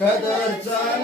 कदरचा